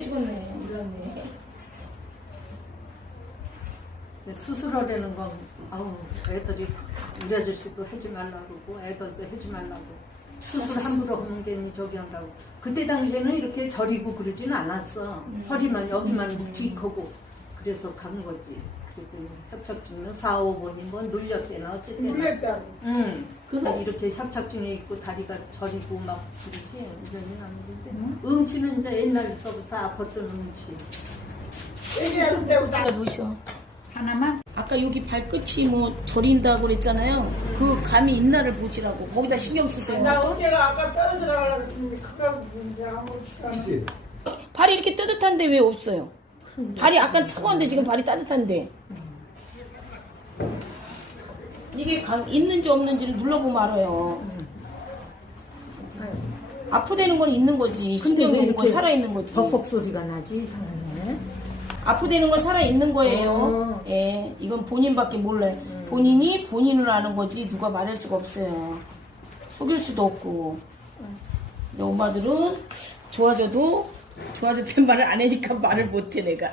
죽었네. 몰랐네. 수술하려는 건 아우 애들이 우리 아저씨도 하지 말라고 애들도 하지 말라고 수술 함부로 하는 게니 저기 한다고 그때 당시에는 이렇게 저리고 그러지는 않았어 허리만 여기만 묵직하고 그래서 간 거지 그리고 협착증은 4, 5번이 뭐 눌렸대나 어쨌든 놀랬다고. 응 그래서 이렇게 협착증에 있고 다리가 저리고 막 그러지 운전이 나는데 음치는 이제 옛날서부터 아팠던 음치 얘기할 때부터 아까 놓으셔. 하나만? 아까 여기 발끝이 뭐 저린다고 그랬잖아요. 그 감이 있나를 보시라고. 거기다 신경 쓰세요. 나 어깨가 아까 떨어지라고 그랬는데 그거 이제 아무렇지도 않아. 발이 이렇게 따뜻한데 왜 없어요? 발이 아까 차가운데 지금 발이 따뜻한데. 이게 감 있는지 없는지를 눌러보면 알아요. 아프다는 건 있는 거지. 신경이 있는 거 살아 있는 거지. 벅벅 소리가 나지 이상하네 아프다는 건 살아 있는 거예요. 어. 예, 이건 본인밖에 몰라요. 본인이 본인을 아는 거지 누가 말할 수가 없어요. 속일 수도 없고. 근데 엄마들은 좋아져도 좋아졌단 말을 안 하니까 말을 못해 내가.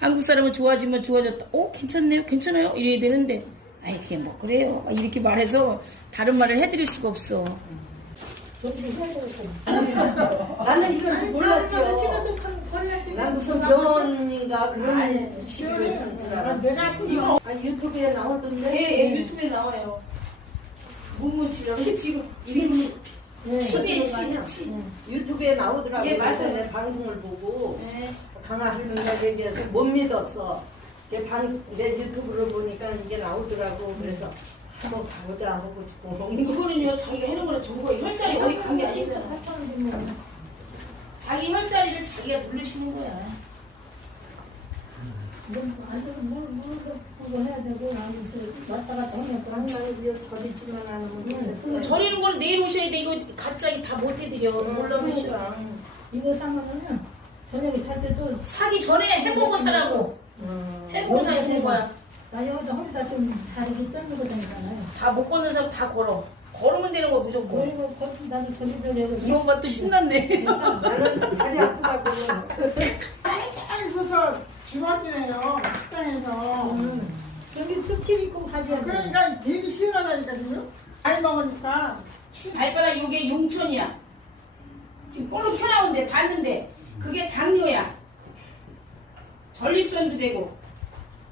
한국 사람은 좋아지면 좋아졌다. 어 괜찮네요, 괜찮아요 이래야 되는데. 아이 그게 뭐 그래요. 이렇게 말해서 다른 말을 해드릴 수가 없어. 나는 이런 줄 몰랐죠. 난 무슨 병원인가 그런 내가 아 유튜브에 나오던데. 예, 예, 유튜브에 나와요. 문문 치료. 지금 이게 지금 치- 치 매 치- 치매 치. 유튜브에 나오더라고. 예, 맞아요. 그래서 내 방송을 보고 네. 강아 할머니에 대해서 못 믿었어. 내, 방, 내 유튜브를 보니까 이게 나오더라고. 그래서 한번 가보자 하고 싶고. 그거는요 자기가 해놓은 거라 좋은 거예요. 혈자리 어디 간 게 아니잖아. 자기 혈자리를 자기가 누르시는 거야. 한마디 저리지만 않으면 저리는 걸 내일 오셔야 돼. 이거 갑자기 다 못 해드려. 몰라보시고. 그러니까. 이거 사면은 저녁에 살 때도 사기 전에 해보고 사라고. 음. 해보고 사시는 거야. 나 여기서 허리가 좀 다리게 tör는 거 다니잖아요. 다 못 걷는 사람 다 걸어. 걸으면 되는 거 무조건. 그리고 걷- 나도 저리저리 이 엄마 또 신났네. 나는 다리 아프다고. 주말이네요. 식당에서. 여기 숲길 있고 가져야 돼. 그러니까 되게 시원하다니까 지금. 잘 먹으니까. 발바닥 요게 용천이야. 지금 볼로 켜나온데 닿는데 그게 당뇨야. 전립선도 되고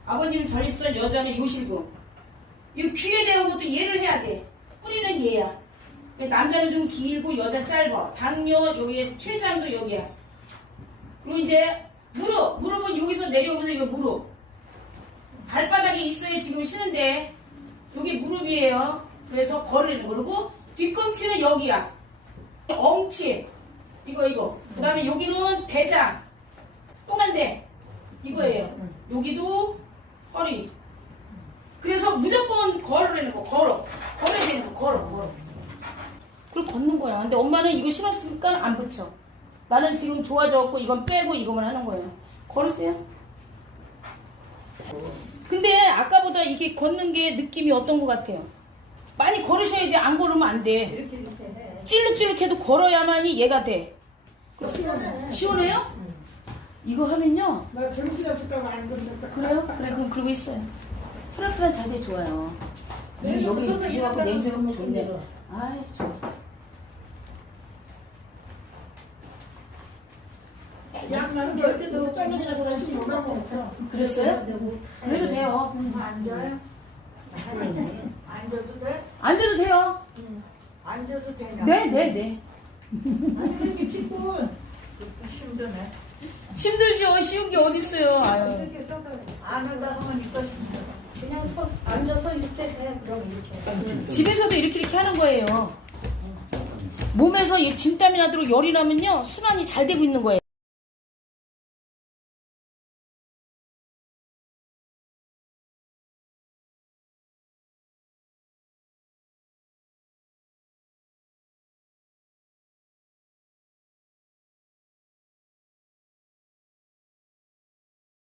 아버님 전립선 여자는 요실금. 이 귀에 대는 것도 얘를 해야 돼. 뿌리는 얘야. 남자는 좀 길고 여자 짧아. 당뇨 여기에 췌장도 여기야. 그리고 이제 무릎 무릎은 여기서 내려오면서 이거 무릎. 발바닥에 있어야 지금 쉬는데 여기 무릎이에요. 그래서 걸으는 거. 그리고 뒤꿈치는 여기야. 엉치. 이거 이거. 그 다음에 여기는 대장. 똥한대. 이거예요. 여기도 허리. 그래서 무조건 걸으라는 거. 걸어. 걸어야 되는 거. 걸어. 걸어. 그걸 걷는 거야. 근데 엄마는 이거 신었으니까 안 붙여. 나는 지금 좋아져갖고 이건 빼고 이거만 하는 거예요. 걸으세요. 근데 아까보다 이게 걷는 게 느낌이 어떤 것 같아요? 많이 걸으셔야 돼. 안 걸으면 안 돼. 이렇게 이렇게 해. 찔룩찔룩해도 걸어야만이 얘가 돼. 시원해요? 이거 하면요. 나 정신없을까봐 안 건졌다. 그래요? 그래 그럼 그러고 있어요. 혈액순환 자세 좋아요. 근데 여기 부셔갖고 냄새가 좋네. 아이 좋아. 양나는 여기도 떠나려고 그러지 뭐라고. 그랬어요? 그래도 돼요. 앉아요? 앉아도 돼? 앉아도 돼요. 앉아도 되냐? 네, 네, 네. 아니 그렇게 찍고 힘드네. 힘들죠. 쉬운 게 어딨어요. 아유. 이렇게 써서 안 한다 하면 이거 그냥 서, 앉아서 이렇게 해. 그럼 이렇게. 집에서도 이렇게 이렇게 하는 거예요. 몸에서 이 진땀이 나도록 열이 나면요. 순환이 잘 되고 있는 거예요.